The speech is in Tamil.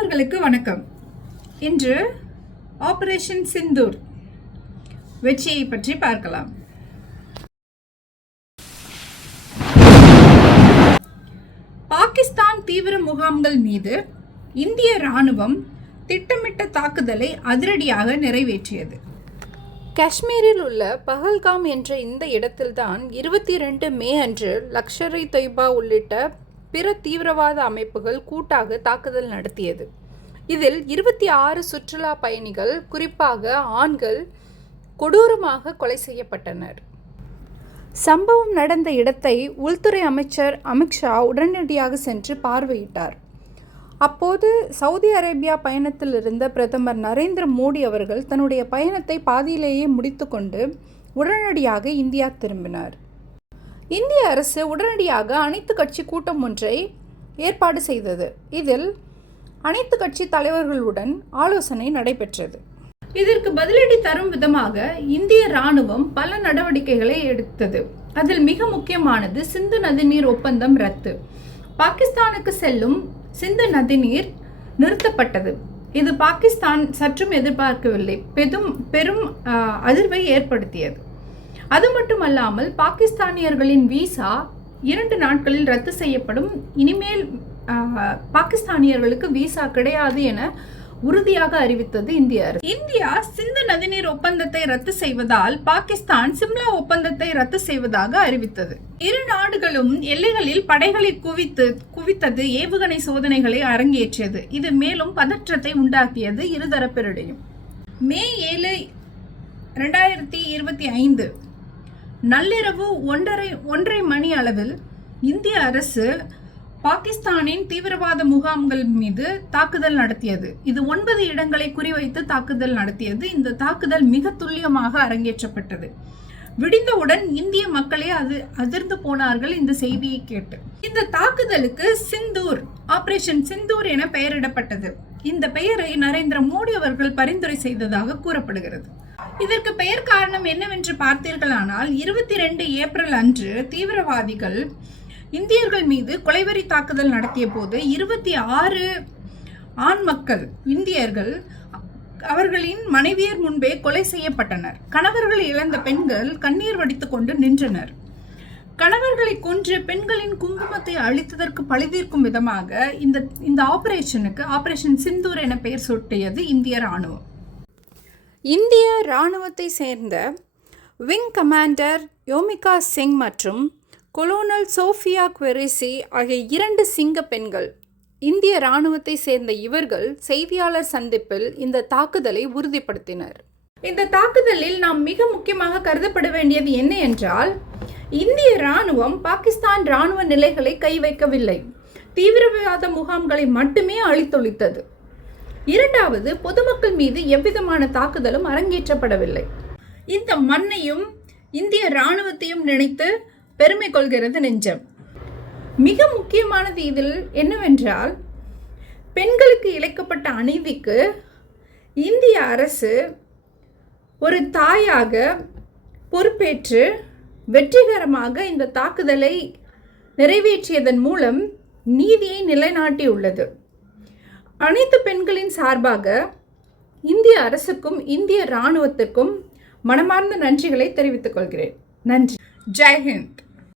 நண்பர்களுக்கு வணக்கம். இன்று ஆபரேஷன் சிந்தூர் வெற்றியை பற்றி பார்க்கலாம். பாகிஸ்தான் தீவிர முகாம்கள் மீது இந்திய ராணுவம் திட்டமிட்ட தாக்குதலை அதிரடியாக நிறைவேற்றியது. காஷ்மீரில் உள்ள பஹல்காம் என்ற இந்த இடத்தில்தான் 22 மே அன்று லஷ்கர்-இ-தொய்பா உள்ளிட்ட பிற தீவிரவாத அமைப்புகள் கூட்டாக தாக்குதல் நடத்தியது. இதில் 26 சுற்றுலா பயணிகள், குறிப்பாக ஆண்கள், கொடூரமாக கொலை செய்யப்பட்டனர். சம்பவம் நடந்த இடத்தை உள்துறை அமைச்சர் அமித்ஷா உடனடியாக சென்று பார்வையிட்டார். அப்போது சவுதி அரேபியா பயணத்தில் இருந்த பிரதமர் நரேந்திர மோடி அவர்கள் தன்னுடைய பயணத்தை பாதியிலேயே முடித்துக்கொண்டு உடனடியாக இந்தியா திரும்பினார். இந்திய அரசு உடனடியாக அனைத்து கட்சி கூட்டம் ஒன்றை ஏற்பாடு செய்தது. இதில் அனைத்து கட்சி தலைவர்களுடன் ஆலோசனை நடைபெற்றது. இதற்கு பதிலடி தரும் விதமாக இந்திய ராணுவம் பல நடவடிக்கைகளை எடுத்தது. அதில் மிக முக்கியமானது சிந்து நதிநீர் ஒப்பந்தம் ரத்து. பாகிஸ்தானுக்கு செல்லும் சிந்து நதிநீர் நிறுத்தப்பட்டது. இது பாகிஸ்தான் சற்றும் எதிர்பார்க்கவில்லை. பெரும் அதிர்வை ஏற்படுத்தியது. அது மட்டுமல்லாமல் பாகிஸ்தானியர்களின் விசா 2 நாட்களில் ரத்து செய்யப்படும். இனிமேல் பாகிஸ்தானியர்களுக்கு விசா கிடையாது என உறுதியாக அறிவித்தது இந்திய அரசு. இந்தியா சிந்து நதிநீர் ஒப்பந்தத்தை ரத்து செய்வதால் பாகிஸ்தான் சிம்லா ஒப்பந்தத்தை ரத்து செய்வதாக அறிவித்தது. இரு நாடுகளும் எல்லைகளில் படைகளை குவித்தது, ஏவுகணை சோதனைகளை அரங்கேற்றியது. இது மேலும் பதற்றத்தை உண்டாக்கியது இருதரப்பினரிடையும். மே 7, 2025 நள்ளிரவு 1:30 மணி அளவில் இந்திய அரசு பாகிஸ்தானின் தீவிரவாத முகாம்கள் மீது தாக்குதல் நடத்தியது. இது 9 இடங்களை குறிவைத்து தாக்குதல் நடத்தியது. இந்த தாக்குதல் மிக துல்லியமாக அரங்கேற்றப்பட்டது. விடிந்தவுடன் இந்திய மக்களே அதிர்ந்து போனார்கள் இந்த செய்தியை கேட்டு. இந்த தாக்குதலுக்கு சிந்தூர், ஆபரேஷன் சிந்தூர் என பெயரிடப்பட்டது. இந்த பெயரை நரேந்திர மோடி அவர்கள் பரிந்துரை செய்ததாக கூறப்படுகிறது. இதற்கு பெயர் காரணம் என்னவென்று பார்த்தீர்களானால், 22 ஏப்ரல் அன்று தீவிரவாதிகள் இந்தியர்கள் மீது கொலைவெறி தாக்குதல் நடத்திய போது 26 ஆண் மக்கள் இந்தியர்கள் அவர்களின் மனைவியர் முன்பே கொலை செய்யப்பட்டனர். கணவர்கள் இழந்த பெண்கள் கண்ணீர் வடித்துக் கொண்டு நின்றனர். கணவர்களை கொன்று பெண்களின் குங்குமத்தை அழித்ததற்கு பழிதீர்க்கும் விதமாக இந்த ஆபரேஷனுக்கு ஆபரேஷன் சிந்தூர் என பெயர் சூட்டியது இந்திய ராணுவம். இந்திய ராணுவத்தை சேர்ந்த விங் கமாண்டர் யோமிகா சிங் மற்றும் கொலோனல் சோஃபியா குவேரிசி ஆகிய 2 சிங்க பெண்கள், இந்திய ராணுவத்தை சேர்ந்த இவர்கள் செய்தியாளர் சந்திப்பில் இந்த தாக்குதலை உறுதிப்படுத்தினர். இந்த தாக்குதலில் நாம் மிக முக்கியமாக கருதப்பட வேண்டியது என்ன என்றால், இந்திய ராணுவம் பாகிஸ்தான் ராணுவ நிலைகளை கை வைக்கவில்லை, தீவிரவாத முகாம்களை மட்டுமே அழித்தொழித்தது. இரண்டாவது, பொதுமக்கள் மீது எவ்விதமான தாக்குதலும் அரங்கேற்றப்படவில்லை. இந்த மண்ணையும் இந்திய ராணுவத்தையும் நினைத்து பெருமை கொள்கிறது நெஞ்சம். மிக முக்கியமானது இதில் என்னவென்றால், பெண்களுக்கு இழைக்கப்பட்ட அநீதிக்கு இந்திய அரசு ஒரு தாயாக பொறுப்பேற்று வெற்றிகரமாக இந்த தாக்குதலை நிறைவேற்றியதன் மூலம் நீதியை நிலைநாட்டியுள்ளது. அனைத்து பெண்களின் சார்பாக இந்திய அரசுக்கும் இந்திய ராணுவத்திற்கும் மனமார்ந்த நன்றிகளை தெரிவித்துக் கொள்கிறேன். நன்றி. ஜெய் ஹிந்த்.